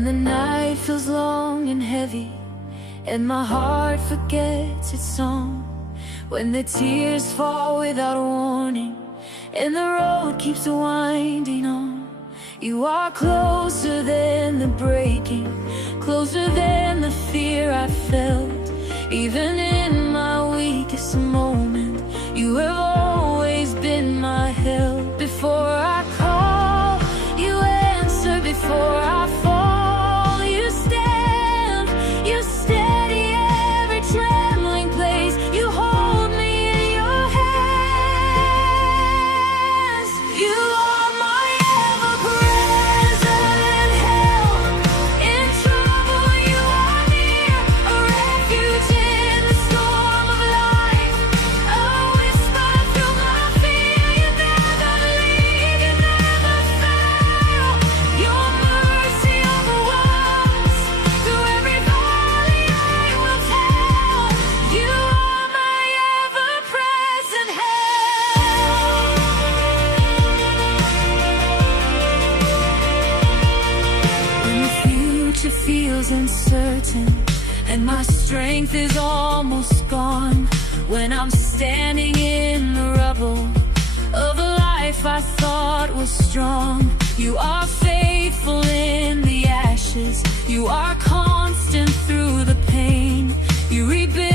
When the night feels long and heavy, and my heart forgets its song, when the tears fall without warning, and the road keeps winding on, you are closer than the breaking, closer than the fear I felt. Even in my weakest moment, you have always been my help. Before I call, you answer. Before I fall, you stand. You steady every trembling place. You hold me in your hands. You are my ever-present help. In trouble you are near, a refuge in the storm of life, a whisper through my fear. You never leave, you never fail. Your mercy overwhelms. Through every valley I will tell, you are my ever-present help. When the future feels uncertain and my strength is almost gone, when I'm standing in the rubble of a life I thought was strong, you are faithful in the ashes. You are constant through the pain. You rebuild